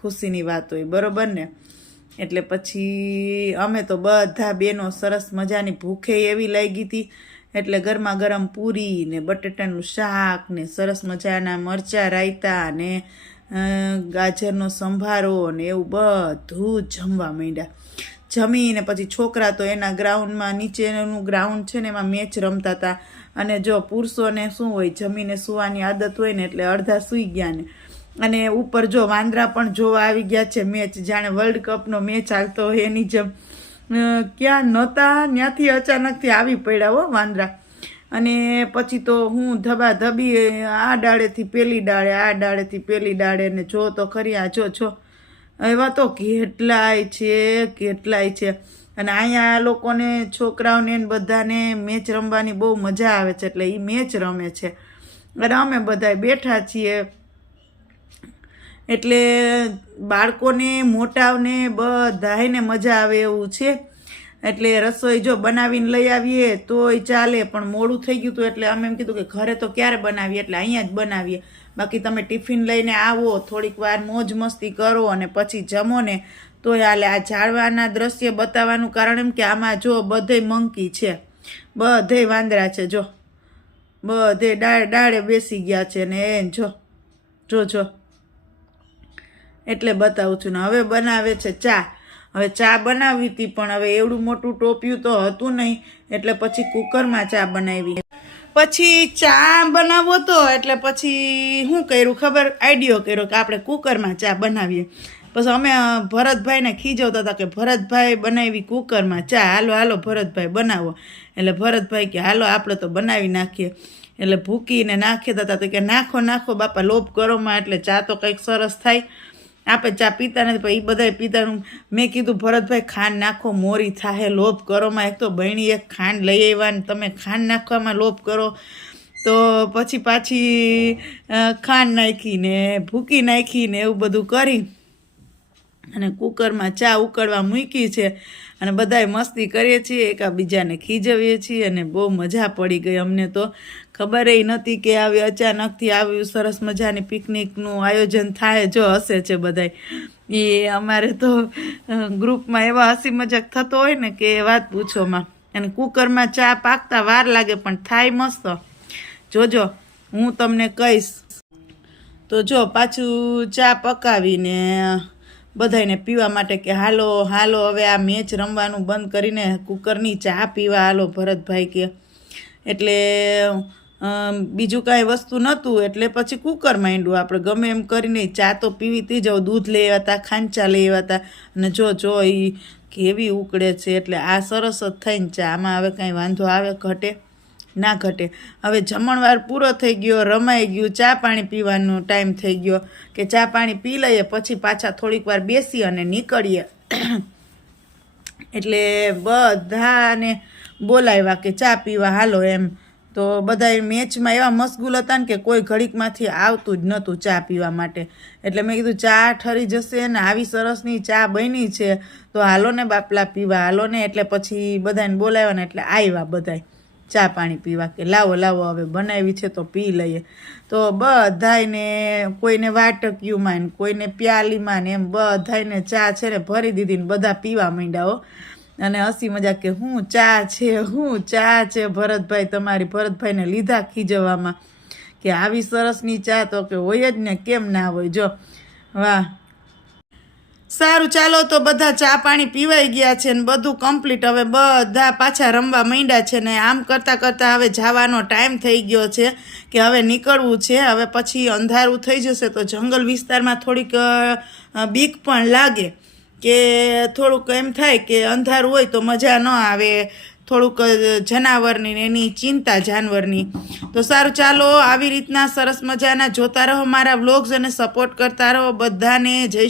ખુશીની વાત હોય, બરોબર ને? એટલે પછી અમે તો બધા બેનો સરસ મજાની ભૂખે એવી લાગી હતી. એટલે ગરમા ગરમ પૂરી ને બટેટાનું શાક ને સરસ મજાના મરચાં રાયતા ને ગાજરનો સંભારો ને એવું બધું જમવા માંડ્યા. જમીને પછી છોકરા તો એના ગ્રાઉન્ડમાં નીચેનું ગ્રાઉન્ડ છે ને એમાં મેચ રમતા હતા. અને જો પુરુષોને શું હોય, જમીને સૂવાની આદત હોય ને એટલે અડધા સૂઈ ગયા ને. અને ઉપર જો વાંદરા પણ જોવા આવી ગયા છે મેચ. જાણે વર્લ્ડ કપનો મેચ હાલતો હોય એની જેમ. ક્યાં નહોતા, ત્યાંથી અચાનકથી આવી પડ્યા હો વાંદરા. અને પછી તો હું ધબા ધબી આ ડાળેથી પેલી ડાળે, આ ડાળેથી પેલી ડાળે ને જો તો ખરી, આ જો જો. એવા તો કેટલાય છે કેટલાય છે. અને અહીંયા આ લોકોને, છોકરાઓને બધાને મેચ રમવાની બહુ મજા આવે છે, એટલે એ મેચ રમે છે. અને અમે બધા બેઠા છીએ. એટલે બાળકોને, મોટાઓને બધાને મજા આવે એવું છે. એટલે રસોઈ જો બનાવીને લઈ આવીએ તોય ચાલે, પણ મોડું થઈ ગયું હતું એટલે અમે એમ કીધું કે ઘરે તો ક્યારે બનાવીએ? એટલે અહીંયા જ બનાવીએ. બાકી તમે ટિફિન લઈને આવો, થોડીક વાર મોજ મસ્તી કરો અને પછી જમો ને. તોય હાલે, આ ઝાડવાના દ્રશ્ય બતાવવાનું કારણ એમ કે આમાં જો બધે મંકી છે. બધે વાંદરા છે, જો. બધે ડાળે ડાળે બેસી ગયા છે ને એ જો. જો જો. એટલે બતાવું છું ને, હવે બનાવે છે ચા. હવે ચા બનાવી હતી, પણ હવે એવડું મોટું ટોપિયું તો હતું નહીં, એટલે પછી કુકરમાં ચા બનાવી. પછી ચા બનાવો તો, એટલે પછી શું કર્યું ખબર? આઈડિયો કર્યો કે આપણે કુકરમાં ચા બનાવીએ. પછી અમે ભરતભાઈને ખીજવતા હતા કે ભરતભાઈ બનાવી કુકરમાં ચા. હાલો હાલો, ભરતભાઈ, બનાવો. એટલે ભરતભાઈ કે, હાલો, આપણે તો બનાવી નાખીએ. એટલે ભૂકીને નાખી દેતા હતા કે, નાખો નાખો બાપા, લોભ કરોમાં એટલે ચા તો કંઈક સરસ થાય. આપણે ચા પીતા નથી એ બધા પીતાનું મેં કીધું, ભરતભાઈ, ખાંડ નાખો, મોરી થાહે, લોભ કરોમાં એક તો બહેણી એક ખાંડ લઈ આવ્યા ને તમે ખાંડ નાખવામાં લોભ કરો. તો પછી પાછી ખાંડ નાખીને, ભૂકી નાખીને એવું બધું કરી અને કુકરમાં ચા ઉકળવા મૂકી છે અને બધાએ મસ્તી કરીએ છીએ, એકાબીજાને ખીજવીએ છીએ અને બહુ મજા પડી ગઈ. અમને તો ખબર નથી કે આવી અચાનકથી આવ્યું સરસ મજાની પિકનિકનું આયોજન થાય, જો હશે છે બધાય. એ અમારે તો ગ્રુપમાં એવા હસી મજાક થતો હોય ને કે વાત પૂછોમાં અને કુકરમાં ચા પાકતા વાર લાગે પણ થાય મસ્ત. જોજો, હું તમને કહીશ. તો જો, પાછું ચા પકાવીને બધાને પીવા માટે કે હાલો હાલો, હવે આ મેચ રમવાનું બંધ કરીને કુકરની ચા પીવા, હાલો, ભરતભાઈ કે. એટલે બીજું કાંઈ વસ્તુ નહોતું, એટલે પછી કુકર માંડ્યું આપણે. ગમે એમ કરીને ચા તો પીવી તી જાવ દૂધ લઈ આવ્યા હતા ખાંચા લઈ આવ્યા હતા અને જો જો એ કેવી ઉકળે છે. એટલે આ સરસ જ થઈને ચા. આમાં હવે કાંઈ વાંધો આવે ઘટે. ના ઘટે. હવે જમણવાર પૂરો થઈ ગયો, રમાઈ ગયું, ચા પાણી પીવાનો ટાઈમ થઈ ગયો કે ચા પાણી પી લઈએ, પછી પાછા થોડીક વાર બેસી અને નીકળીએ. એટલે બધાને બોલાવ્યા કે ચા પીવા, હાલો એમ. તો બધા મેચમાં એવા મશગુલ હતા ને કે કોઈ ઘડીકમાંથી આવતું જ નહોતું ચા પીવા માટે. એટલે મેં કીધું, ચા ઠરી જશે ને આવી સરસની ચા બની છે, તો હાલો ને બાપલા પીવા, હાલો ને. એટલે પછી બધાને બોલાવ્યા ને એટલે આવ્યા બધાય. ચા પાણી પીવા કે લાવો લાવો, હવે બનાવી છે તો પી લઈએ. તો બધાયને, કોઈને વાટકીયુંમાં ને કોઈને પ્યાલીમાં ને એમ બધાયને ચા છે ને ભરી દીધી ને બધા પીવા માંડ્યા હો. અને હસી મજાક કે હું ચા છે, હું ચા છે ભરતભાઈ તમારી ભરતભાઈને લીધા ખીજવામાં. કે આવી સરસની ચા તો કે હોય જ ને કેમ ના હોય? જો, વાહ. સારું, ચાલો તો બધા ચા પાણી પીવાઈ ગયા છે ને બધું કમ્પ્લીટ હવે બધા પાછા રમવા માંડ્યા છે ને આમ કરતાં કરતાં હવે જવાનો ટાઈમ થઈ ગયો છે કે હવે નીકળવું છે. હવે પછી અંધારું થઈ જશે તો જંગલ વિસ્તારમાં થોડીક બીક પણ લાગે કે થોડુંક એમ થાય કે અંધારું હોય તો મજા ન આવે. થોડુંક જનાવરની એની ચિંતા જાનવરની. તો સારું, ચાલો આવી રીતના સરસ મજાના જોતા રહો મારા વ્લોગ્સ અને સપોર્ટ કરતા રહો બધાને. જય